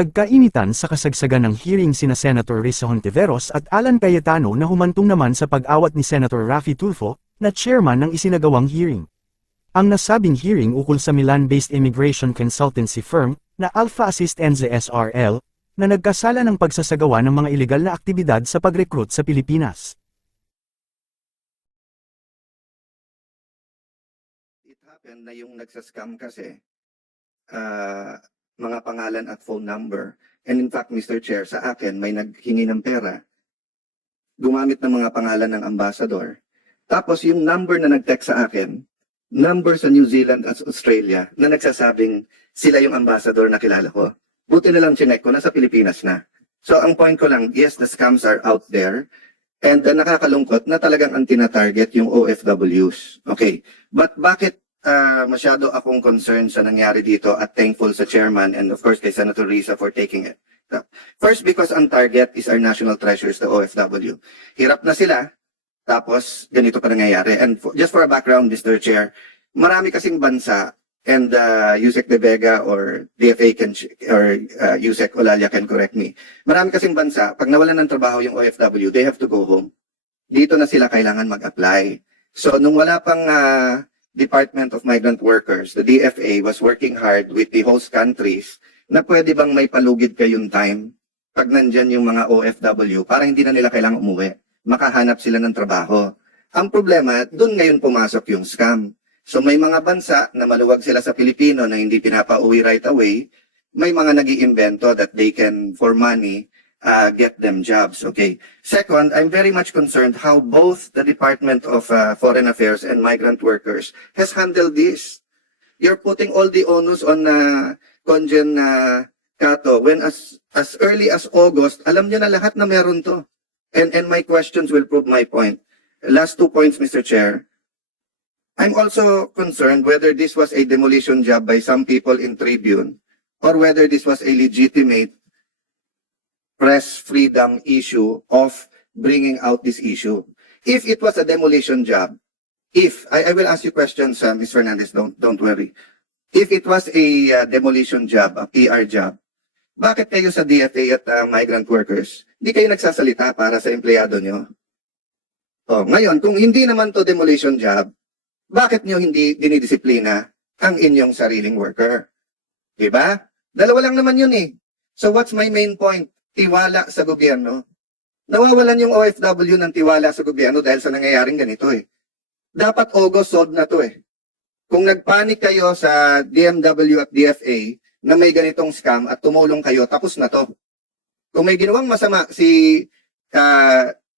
Nagkainitan sa kasagsagan ng hearing sina Senator Risa Hontiveros at Alan Cayetano na humantong naman sa pag-awat ni Senator Raffy Tulfo, na chairman ng isinagawang hearing. Ang nasabing hearing ukol sa Milan-based immigration consultancy firm, na Alpha Assist Enze SRL, na nagkasala ng pagsasagawa ng mga ilegal na aktibidad sa pag-recruit sa Pilipinas. It happened na yung nagsascam kasi, mga pangalan at phone number. And in fact, Mr. Chair, sa akin may naghingi ng pera, gumamit ng mga pangalan ng ambassador. Tapos yung number na nag-text sa akin, number sa New Zealand at Australia na nagsasabing sila yung ambassador na kilala ko. Buti na lang chinek ko, nasa Pilipinas na. So ang point ko lang, yes, the scams are out there. And nakakalungkot na talagang ang tina-target yung OFWs. Okay, but bakit masyado akong concerned sa nangyari dito at thankful sa chairman and of course kay Senator Risa for taking it. First, because ang target is our national treasures, the OFW. Hirap na sila, tapos ganito pa nangyayari. And just for a background, Mr. Chair, marami kasing bansa, and Yusek De Vega or DFA can, or Yusek Olalia can correct me. Marami kasing bansa, pag nawalan ng trabaho yung OFW, they have to go home. Dito na sila kailangan mag-apply. So nung wala pang Department of Migrant Workers, the DFA was working hard with the host countries na pwede bang may palugid kayong time pag nandyan yung mga OFW para hindi na nila kailangang umuwi. Makahanap sila ng trabaho. Ang problema, dun ngayon pumasok yung scam. So may mga bansa na maluwag sila sa Pilipino na hindi pinapauwi right away, may mga nag-iimbento that they can, for money, get them jobs. Okay. Second, I'm very much concerned how both the Department of Foreign Affairs and Migrant Workers has handled this. You're putting all the onus on Conjen Cato when as early as August, alam niyo na lahat na meron to. And my questions will prove my point. Last 2 points, Mr. Chair. I'm also concerned whether this was a demolition job by some people in Tribune or whether this was a legitimate press freedom issue of bringing out this issue. If it was a demolition job, I will ask you questions, Ms. Fernandez, don't worry. If it was a demolition job, a PR job, bakit kayo sa DFA at migrant workers, hindi kayo nagsasalita para sa empleyado nyo? Oh, ngayon, kung hindi naman to demolition job, bakit nyo hindi dinidisiplina ang inyong sariling worker? Diba? Dalawa lang naman yun eh. So what's my main point? Tiwala sa gobyerno. Nawawalan yung OFW ng tiwala sa gobyerno dahil sa nangyayaring ganito eh. Dapat August solved na to eh. Kung nagpanik kayo sa DMW at DFA na may ganitong scam at tumulong kayo, tapos na to. Kung may ginawang masama si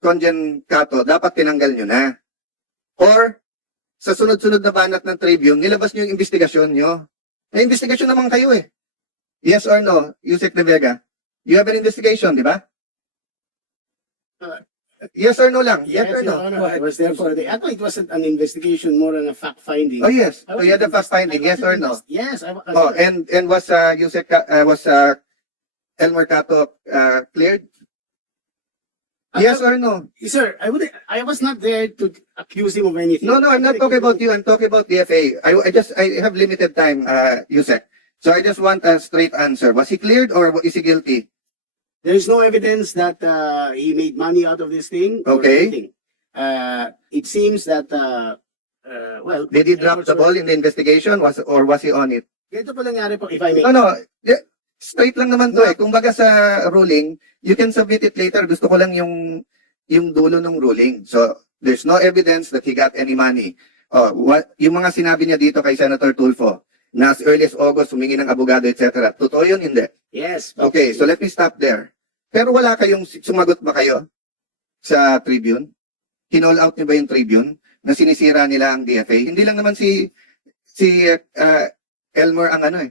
Conjen Cato, dapat tinanggal nyo na. Or sa sunod-sunod na banat ng Tribune, nilabas nyo yung investigasyon nyo. May investigasyon naman kayo eh. Yes or no, Yusek De Vega? You have an investigation, di ba? Yes or no lang? Yes or no? I was there for the. I thought it wasn't an investigation, more than a fact finding. Oh yes. So you had a fact finding, yes or no? Yes. Oh, and was Yusek was Elmer Cato cleared? Yes or no? Sir, I was not there to accuse him of anything. No, I'm not talking about you. I'm talking about DFA. I have limited time, Yusek. So I just want a straight answer. Was he cleared or is he guilty? There is no evidence that he made money out of this thing. Okay. Anything. It seems that well. Did he drop the ball in the investigation? Was he on it? Ganito po nangyari po, if I may. No. Straight lang naman to eh. Kung baga sa ruling, you can submit it later. Gusto ko lang yung dulo ng ruling. So, there's no evidence that he got any money. Oh, yung mga sinabi niya dito kay Senator Tulfo, na as early as August, humingi ng abogado, etc. Totoo yun, hindi? Yes. Okay, so let me stop there. Pero wala kayong, sumagot ba kayo sa Tribune? Kinall out niyo ba yung Tribune na sinisira nila ang DFA? Hindi lang naman si Elmer ang ano eh.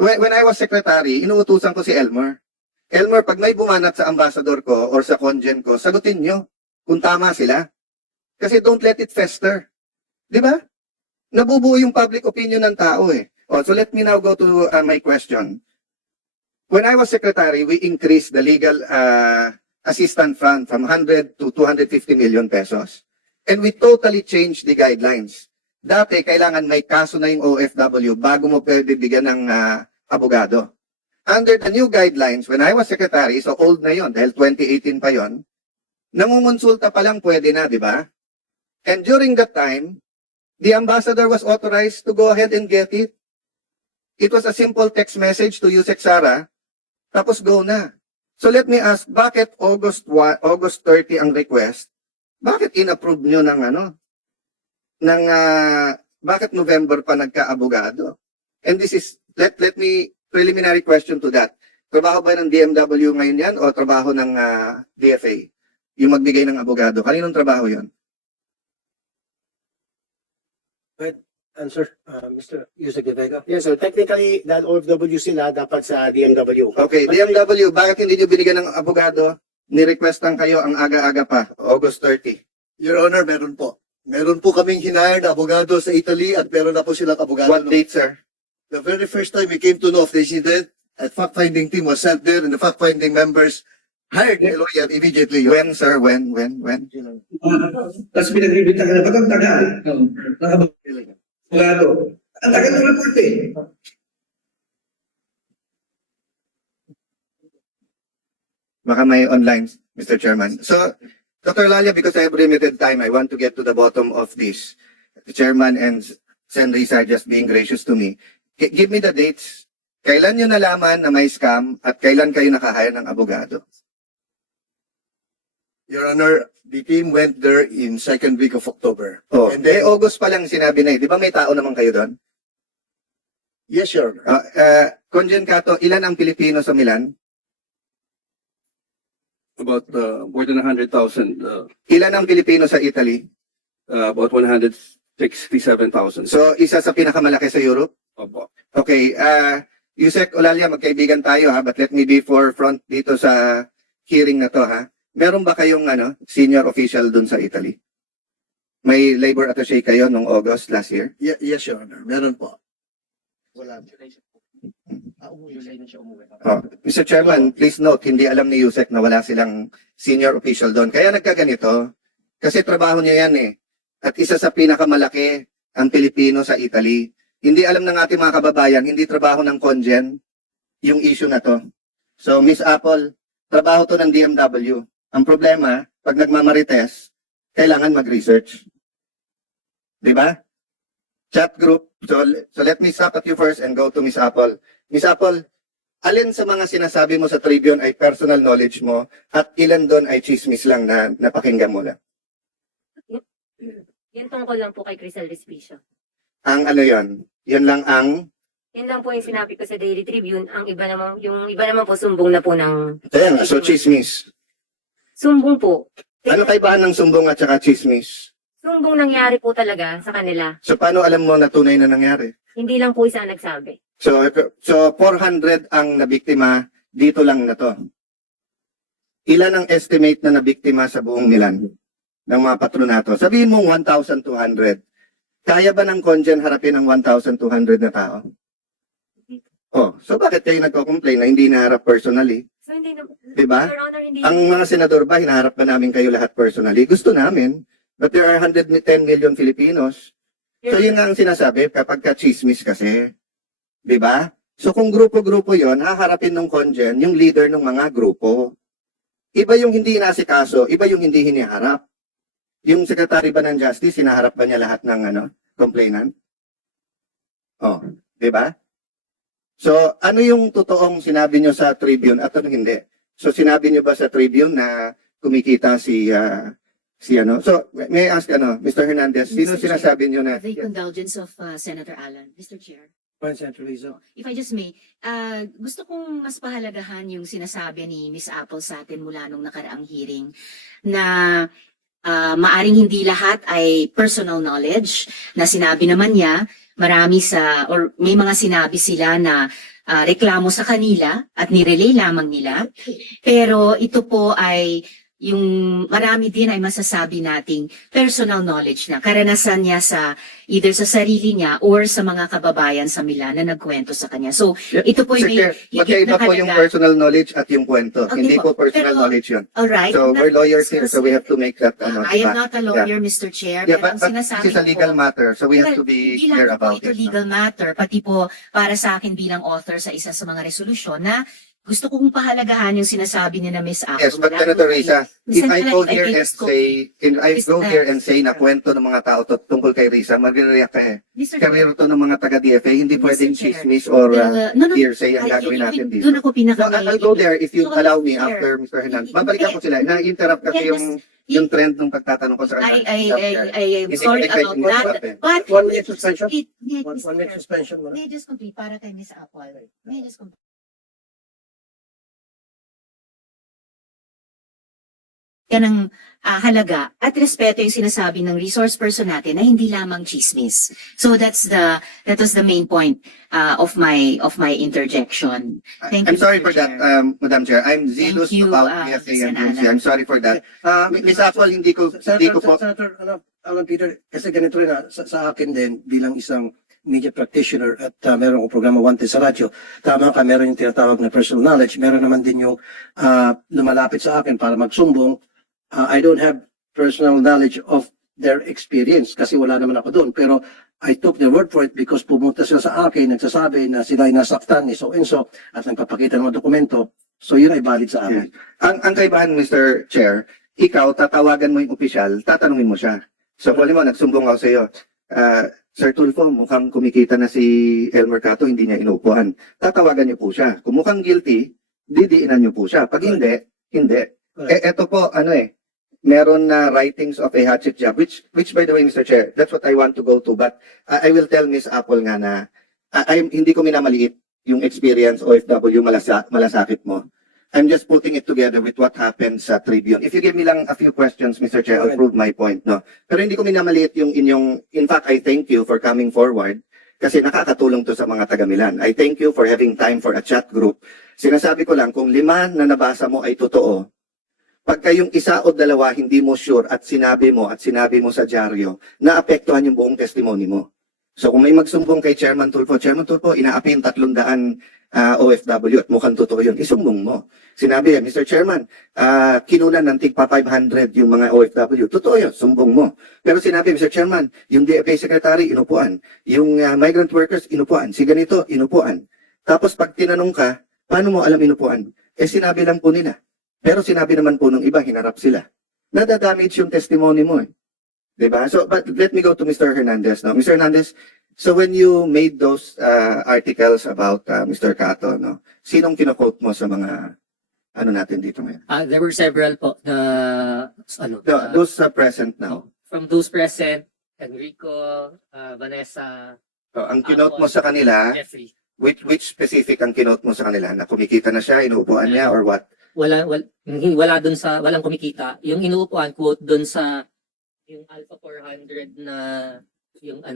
When I was secretary, inuutusan ko si Elmer. Elmer, pag may bumanat sa ambassador ko or sa congen ko, sagutin nyo kung tama sila. Kasi don't let it fester. Di ba? Nabubuo yung public opinion ng tao eh. Oh, so let me now go to my question. When I was secretary, we increased the legal assistance fund from 100 to 250 million pesos. And we totally changed the guidelines. Dati, kailangan may kaso na yung OFW bago mo pwede bigyan ng abogado. under the new guidelines, when I was secretary, so old na yon dahil 2018 pa yon, nangungonsulta pa lang pwede na, di ba? And during that time, the ambassador was authorized to go ahead and get it. It was a simple text message to Yusek Sara, tapos go na. So let me ask, bakit August 30 ang request? Bakit inapprove nyo ng bakit November pa nagka-abogado? And this is, let me, preliminary question to that. Trabaho ba ng DMW ngayon yan o trabaho ng DFA? Yung magbigay ng abogado. Kaninong trabaho yon? Answer, Mr. Yusek De Vega. Yes, sir. Technically, dahil OFW sila, dapat sa DMW. Okay, DMW, bakit hindi nyo binigyan ng abogado? Ni-requestan kayo ang aga-aga pa, August 30. Your Honor, meron po. Meron po kaming hinire na abogado sa Italy at meron na po silang abogado. What date, sir? The very first time we came to know of the incident, a fact-finding team was sent there and the fact-finding members hired the lawyer immediately. Your When, sir? When? Tapos pinagbibita ka na, ba't ang tagal? Abogado. Ang tagal ng report eh. Baka may online, Mr. Chairman. So, Dr. Lalia, because I have limited time, I want to get to the bottom of this. The Chairman and Sen. Risa are just being gracious to me. Give me the dates. Kailan nyo nalaman na may scam at kailan kayo nakahire ng abogado? Your Honor, the team went there in second week of October. Oh, And then, August pa lang sinabi na eh. Di ba may tao naman kayo doon? yes, Your Honor. Conjen Cato, ilan ang Pilipino sa Milan? About more than 100,000, Ilan ang Pilipino sa Italy? about 167,000. So, isa sa pinakamalaki sa Europe? Opo. Okay, Yusek Olalia, magkaibigan tayo ha, but let me be forefront dito sa hearing na to ha. Meron ba kayong senior official dun sa Italy? May labor attaché kayo nung August last year? Yes, Your Honor. Meron po. Oh, Mr. Chairman, please note, hindi alam ni Yusek na wala silang senior official doon. Kaya nagkaganito, kasi trabaho niya yan eh. At isa sa pinakamalaki ang Pilipino sa Italy. Hindi alam ng ating mga kababayan, hindi trabaho ng Congen yung issue na to. So, Miss Apple, trabaho to ng DMW. Ang problema, pag nagmamarites, kailangan mag-research. Di ba? Chat group. So let me stop at you first and go to Miss Apple. Miss Apple, alin sa mga sinasabi mo sa Tribune ay personal knowledge mo at ilan doon ay chismis lang na napakinggan mo lang? Yan tungkol lang po kay Crisel Respicio. Ang yon? Yan lang ang... Yan lang po yung sinabi ko sa Daily Tribune. Yung iba naman po sumbong na po ng... Ayan, so chismis. Sumbong po. Ano kaibahan ng sumbong at saka chismis? Sumbong nangyari po talaga sa kanila. So paano alam mo na tunay na nangyari? Hindi lang po isa ang nagsabi. So 400 ang nabiktima dito lang na to. Ilan ang estimate na nabiktima sa buong Milan ng mga patronato? Sabihin mong 1,200. Kaya ba ng Congen harapin ang 1,200 na tao? Oh, so bakit kayo nagko-complain na hindi naharap personally? So hindi na... Diba? Your Honor, hindi... Ang mga senador ba, hinaharap ba namin kayo lahat personally? Gusto namin. But there are 110 million Filipinos. So yun nga ang sinasabi kapag ka-chismis kasi. Diba? So kung grupo-grupo yon, haharapin ng Congen yung leader ng mga grupo. Iba yung hindi inasikaso, iba yung hindi hiniharap. Yung Secretary ba ng Justice, hinaharap ba niya lahat ng complainant? Oh, diba? So ano yung totoong sinabi nyo sa Tribune at ano hindi? So sinabi nyo ba sa Tribune na kumikita si So may I ask Mr. Hernandez, sino Mr. Chair, sinasabi nyo na The indulgence of Senator Alan. Mr. Chair, Senator Rizzo. if I just may, gusto kong mas pahalagahan yung sinasabi ni Miss Apple sa atin mula nung nakaraang hearing na maaring hindi lahat ay personal knowledge na sinabi naman niya, may mga sinabi sila na reklamo sa kanila at nirelay lamang nila. Pero ito po ay yung marami din ay masasabi nating personal knowledge na karanasan niya sa either sa sarili niya or sa mga kababayan sa Milan na nagkwento sa kanya. So, Yeah, ito po Sir may Chair, magkaiba po yung personal knowledge at yung kwento. Okay Hindi po. po personal Pero- knowledge yun. Alright. So, we're lawyers here, so we have to make that, I am diba? not a lawyer, Mr. Chair. Yeah, pero ang but sinasabi this is a ko legal po, matter, so we have well, to be hindi clear lang po about ito it. legal matter, pati po para sa akin bilang author sa isa sa mga resolusyon na gusto kong pahalagahan yung sinasabi ni na Miss Apple. Yes, but Wala Senator po Risa, kayo. if I go Sandali, here I and just go- say, na Mr. kwento ng mga tao tungkol kay Risa, magre-react ka eh. Mr. Career to ng mga taga-DFA, hindi Mr. pwedeng Chair, chismis or no, hearsay ang gagawin natin dito. Doon ako pinaka No, I'll go there if you So, allow me Mr. Chair, after Mr. Hernandez. hindi- Babalikan ko sila. Na-interrupt kasi Yes, yung trend nung pagtatanong ko sa I kanya. am sorry about that. But 1 minute suspension? May I 1 just- minute suspension muna. may I just complete para kay Miss Apple. May I just complete. Yan ang halaga at respeto yung sinasabi ng resource person natin na hindi lamang chismis. So that was the main point of my interjection. Thank I'm you, sorry Mr. for that, Chair. Madam Chair. I'm zealous you, about Sen. DFA and Alan. DNC. I'm sorry for that. Miss Apple, hindi ko po. Senator, Alan Peter, kasi ganito rin sa akin din bilang isang media practitioner at meron akong programa Wanted sa radyo. Tama ka, meron yung tinatawag na personal knowledge. Meron naman din yung lumalapit sa akin para magsumbong. I don't have personal knowledge of their experience kasi wala naman ako doon. Pero I took their word for it because pumunta sila sa akin, nagsasabi na sila ay nasaktan ni so-and-so at nagpapakita ng mga dokumento. So yun ay valid sa akin. Ang kaibahan, Mr. Chair, ikaw, tatawagan mo yung opisyal, tatanungin mo siya. So, kung mo, nagsumbong ako sa iyo, Sir Tulfo, mukhang kumikita na si El Mercato, hindi niya inuupuan. Tatawagan niyo po siya. Kung mukhang guilty, didiinan niyo po siya. Pag hindi, hindi. Eto po, meron na writings of a hatchet job, which by the way, Mr. Chair, that's what I want to go to, but I will tell Miss Apple nga na, hindi ko minamaliit yung experience OFW malasakit mo. I'm just putting it together with what happened sa Tribune. If you give me lang a few questions, Mr. Chair, I'll prove my point, no? Pero hindi ko minamaliit yung inyong, in fact, I thank you for coming forward kasi nakakatulong to sa mga taga-Milan. I thank you for having time for a chat group. Sinasabi ko lang, kung 5 na nabasa mo ay totoo, pagka yung 1 o 2 hindi mo sure at sinabi mo sa dyaryo, naapektuhan yung buong testimony mo. So kung may magsumbong kay Chairman Tulfo, inaapi yung 300 OFW at mukhang totoo yun, isumbong mo. Sinabi, Mr. Chairman, kinunan ng tigpa 500 yung mga OFW. Totoo yun, sumbong mo. Pero sinabi, Mr. Chairman, yung DFA Secretary, inupuan. Yung migrant workers, inupuan. Si ganito, inupuan. Tapos pag tinanong ka, paano mo alam inupuan? Sinabi lang po nila. Pero sinabi naman po ng iba, hinarap sila. Nadadamage yung testimony mo eh. Diba? So, but let me go to Mr. Hernandez now. Mr. Hernandez, so when you made those articles about Mr. Cato, no, sinong kino-quote mo sa mga natin dito ngayon? There were several po na Those present now. from those present, Enrico, Vanessa, Ang kinote mo sa kanila, Jeffrey. which specific ang kinote mo sa kanila? Na kumikita na siya, inuupuan niya, or what? Wala dun sa walang kumikita. Yung inuupuan quote dun sa yung Alpha 400 na yung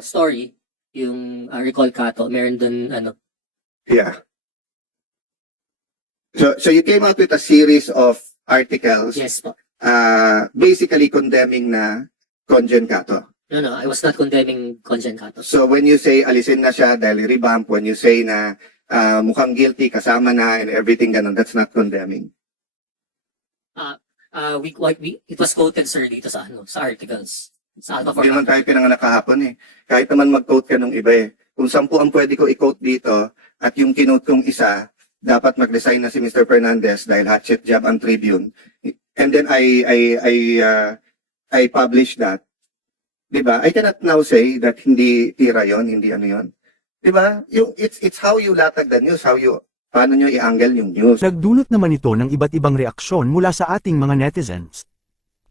story, yung Recall Cato, meron dun Yeah. So you came out with a series of articles, yes po. basically condemning na Conjen Cato. No, I was not condemning Conjen Cato. So when you say alisin na siya dahil revamp, when you say na mukhang guilty, kasama na and everything ganun, that's not condemning. It was quoted sir dito sa articles. Sa Alpha Hindi naman 400. tayo pinanganak kahapon eh. Kahit naman mag-quote ka nung iba eh. Kung 10 ang pwede ko i-quote dito at yung kinote kong isa, dapat mag-resign na si Mr. Fernandez dahil hatchet job ang Tribune. And then I publish that. Diba? I cannot now say that hindi tira yon, hindi yon. Diba? It's how you latag the news, paano nyo i-angle yung news. Nagdulot naman ito ng iba't ibang reaksyon mula sa ating mga netizens.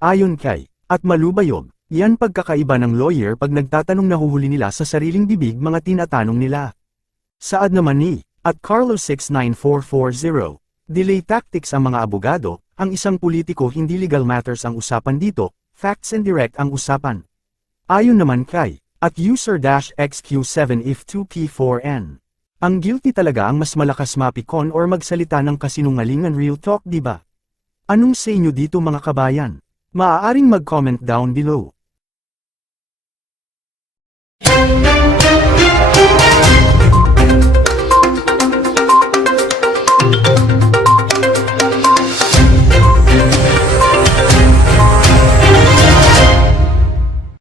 Ayon kay, at Malubayog, yan pagkakaiba ng lawyer pag nagtatanong nahuhuli nila sa sariling bibig mga tinatanong nila. Saad naman ni, at Carlos 69440, delay tactics ang mga abogado, ang isang politiko hindi legal matters ang usapan dito, facts and direct ang usapan. Ayon naman kay, at user-xq7 if 2p4n. Ang guilty talaga ang mas malakas mapikon or magsalita ng kasinungalingan real talk diba? Anong sa inyo dito mga kabayan? Maaaring mag-comment down below.